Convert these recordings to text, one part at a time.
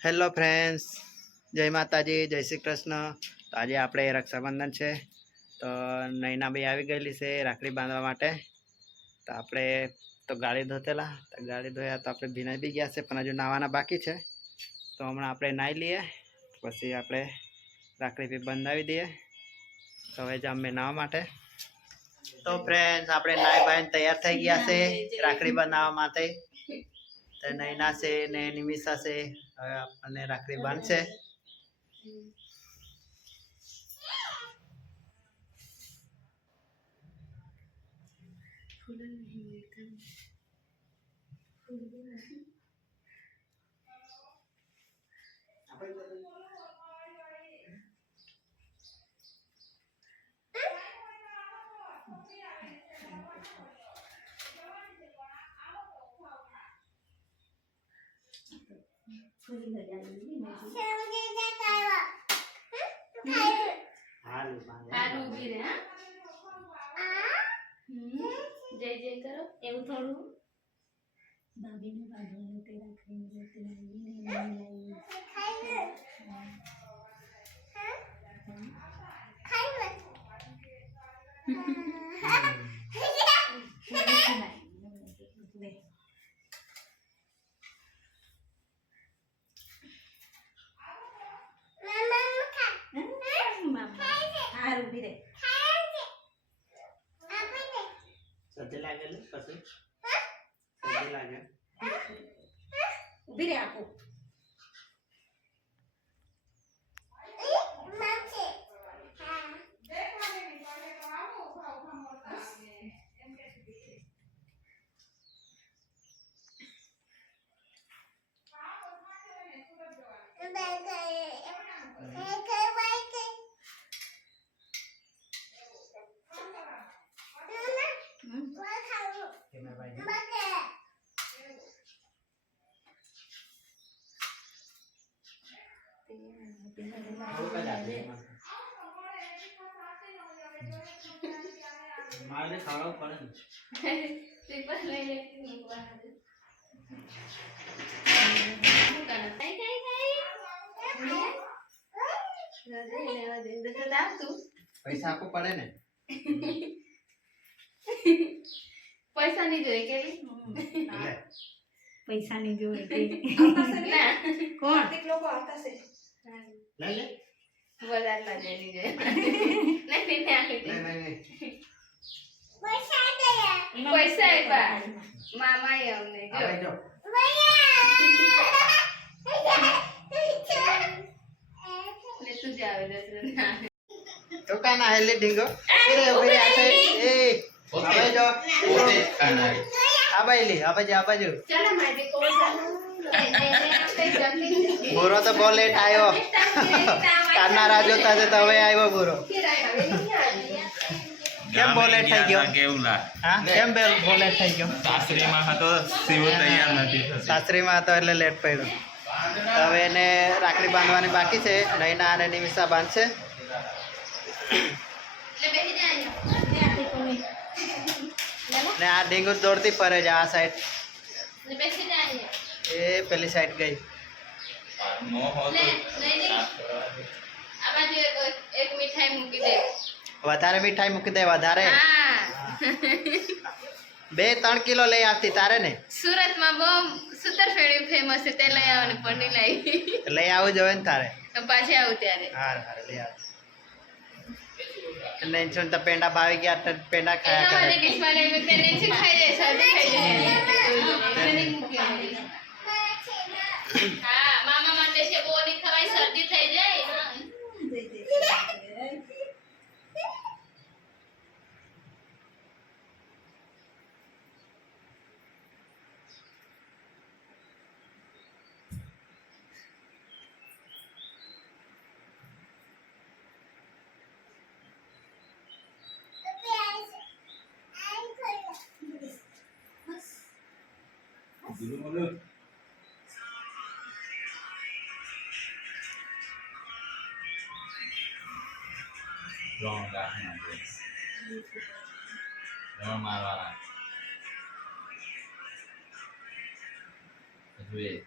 Hello friends, જય માતાજી, જય શ્રી કૃષ્ણ. તો આજે આપણે રક્ષાબંધન છે, તો નૈના ભાઈ આવી ગયેલી છે રાખડી બાંધવા માટે. તો આપણે તો ગાડી ધોતેલા, તો ગાડી ધોયા તો આપણે ભીનાઈ બી ગયા છે, પણ હજુ નાવાના બાકી છે. તો હમણાં આપણે નાહી લઈએ, પછી આપણે રાખડી બી બંધાવી દઈએ. તો હવે જામે નાહવા માટે. તો ફ્રેન્ડ્સ, આપણે નાહી ભાઈને તૈયાર થઈ ગયા છે રાખડી બાંધવા માટે. તો નૈના છે ને નિમિષા છે, હવે આપણને રાખડી બાંધશે. જય જય કરો એવું થોડું ભાભીને બાંધવાનું તે રાખીને જોતી લાવી ઉભી રે આપો મારે ખાવા પડે ને પેપર લઈ લેતી મૂકવા હતું પૈસા આપવું પડે ને. પૈસા નહીં જોઈએ કે પૈસા ની જોવે કોણ લોકો આવતા છે લઈ લે. વધારે ના જોઈએ નહીં જોઈએ નહીં આપી દે પૈસા આપ્યા મામા એ અમને આવે જો. ને તું જ આવે દસરા તો કાના હેલે ડીંગો ઉરે ઉરે આ સાઈડ એ આવે જો આ બાઈલી આ બાજુ ચાલો મારે કોલ બોરો તો બહુ લેટ આવ્યો. કાના રાહ જોતા છે તો હવે આવ્યો બોરો. કેમ બહુ લેટ થઈ ગયો? હા કેમ બહુ લેટ થઈ ગયો? સાસરીમાં હતો સીવો તૈયાર નથી થતો. સાસરીમાં હતો એટલે લેટ પડ્યો. તો હવે એને રાખડી બાંધવાની બાકી છે. નૈના અને નિમિષા બાંધશે. ને આ ડીંગુ દોડતી ફરે છે આ સાઈડ. એ પેલી સાઈડ ગઈ. એક મીઠાઈ મૂકી દે વધારે મીઠાઈ મૂકી દે વધારે. હા 2-3 કિલો લઈ આવતી તારે ને. સુરતમાં બહુ સુતરફેણી ફેમસ છે તે લઈ આવવાની પડી લઈ આવું જોઈએ ને તારે. પાછી આવું ત્યારે હા લઈ આવ. નેન્સુન તો પેંડા ભાવી ગયા તો પેંડા ખાયા કરે. ડિશમાં લઈ મૂકે ને શું ખાઈ જાય શરદી થઈ જાય હા મામા માટે છે બહુ નહીં ખવાય શરદી થઈ જાય Long dah nanti. Jangan marah. Duit.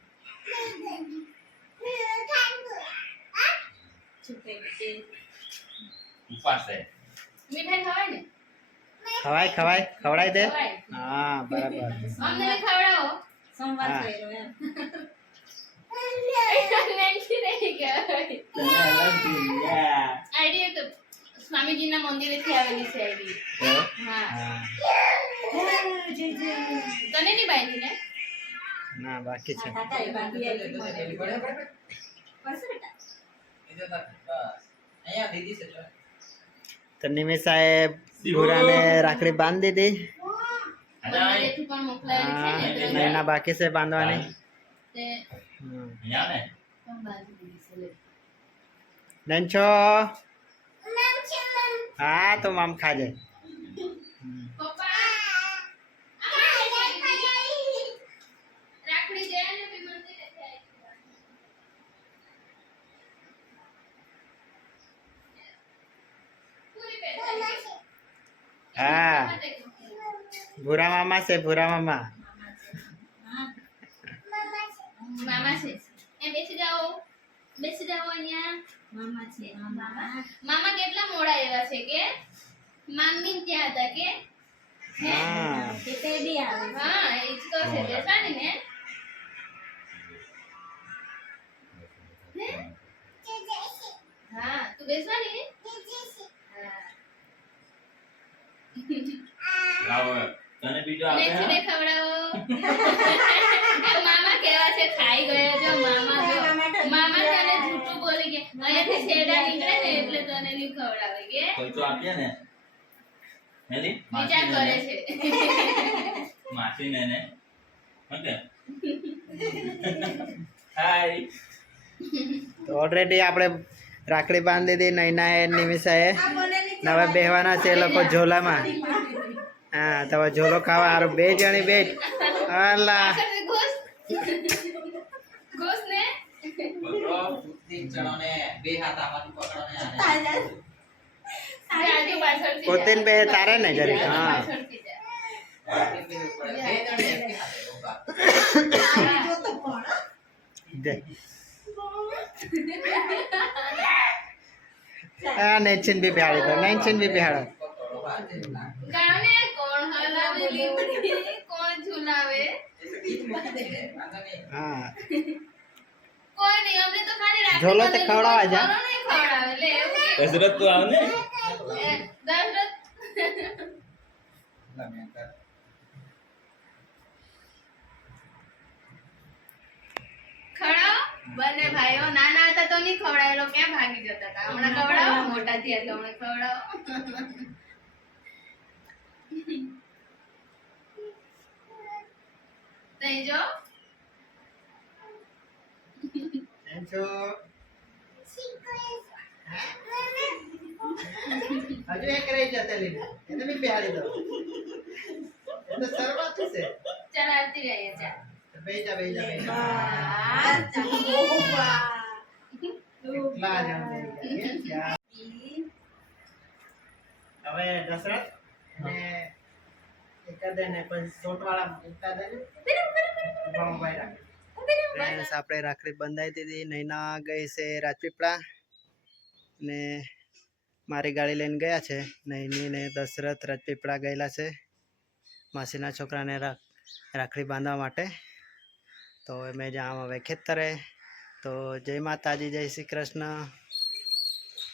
ઉપવાસ છે. મીઠાઈ ખવાય ને? ખવાય ખવાય ખવડાવી દે. ખવાય. હા બરાબર. અમને બી ખવડાવો. હા. નેન્સી રહી ગઈ. આઈડી તો સ્વામીજીના મંદિરેથી આવેલી છે આઈડી. હા. હા. તને નહીં બાંધી ને? ના બાકી છે. તો નિમિષાએ ભૂરાને રાખડી બાંધી દીધી. મંદિરેથી પણ મોકલાયેલી છે ને હા, નૈના બાકી છે બાંધવાની. તે હમ. અહીંયા ને પણ બાંધી દીધી છે લે. નંચો હા તો મામ ખાજે. પપ્પા રાખડી દે ને બી મંદિરેથી આવી. પૂરી પહેરવાની. હા ભૂરા મામા છે ભૂરા મામા. મામા છે. એમ બેસી જાઓ અહીંયા. મામા કેટલા મોડા એવા છે કે મામી ત્યાં હતા કે હા હા એ જ તો છે બેસાડી ને હે? હા તું બેસવાની હા લાવો તને બીજો આપે નેચીને હે? ખવડાવો. મામા કેવા છે ખાઈ ગયા જો મામા જો. મામા તને જૂઠું બોલી ગયા અહીંયાથી શેરડા નીકળે ને એટલે તને નહીં ખવડાવે કે કોઈ તો આપીએ ને હેલી વિચાર કરે છે. માસીને ને ઓકે હાય તો ઓલરેડી આપણે રાખડી બાંધી દીધી નૈનાએ નિમિષાએ. ને હવે બેહવાના છે એ લોકો ઝોલામાં. હા તો હવે ઝોલો ખાવા હારું બે જણી બે અલા પાછળથી ઘૂસ. ઘૂસ ને રાજુ પાછળથી પોતે બે તારે ને જરી. હા પાછળથી જા. દે. આ નેચિન બી બેહાડી દો નેચિન બી બેહાડો. ગાને કોણ હલાવે લીમડી કોણ ઝુલાવે હા કોઈ નહીં અમને તો ખાલી રાખડી ઝોલો તો બાંધેલી ખવડાવવા હોય, જા. ઝોલો નહીં ખવડાવે લે એવું કે હસરત તો આવ ને દશરથ ખવડાવો બંને ભાઈઓ નાના હતા તો નહીં ખવડાવેલો ક્યાં ભાગી જતા હતા હમણાં ખવડાવો મોટા થયા તો હમણાં ખવડાવો તઈ જો નેચો હજુ એક રહી જતે લીને એને બી બેહાડી દો. એ તો શરૂઆત છે. ચાલ આવતી રહીએ ચાલ બેજા બેજા બેજા. આ કેટલા જણ થઈ ગયા? હવે દશરથ અને એકાદે ને પછી સોટવાળા એકાદે ને ભાઈ રાખે. ફ્રેન્ડ્સ આપણે રાખડી બંધાઈ દીધી. નૈના ગઈ છે રાજપીપળા ને મારી ગાડી લઈને ગયા છે. નૈની ને દશરથ રાજપીપળા ગયેલા છે માસીના છોકરાને રાખડી બાંધવા માટે. તો અમે જામ હવે ખેતરે. તો જય માતાજી જય શ્રી કૃષ્ણ.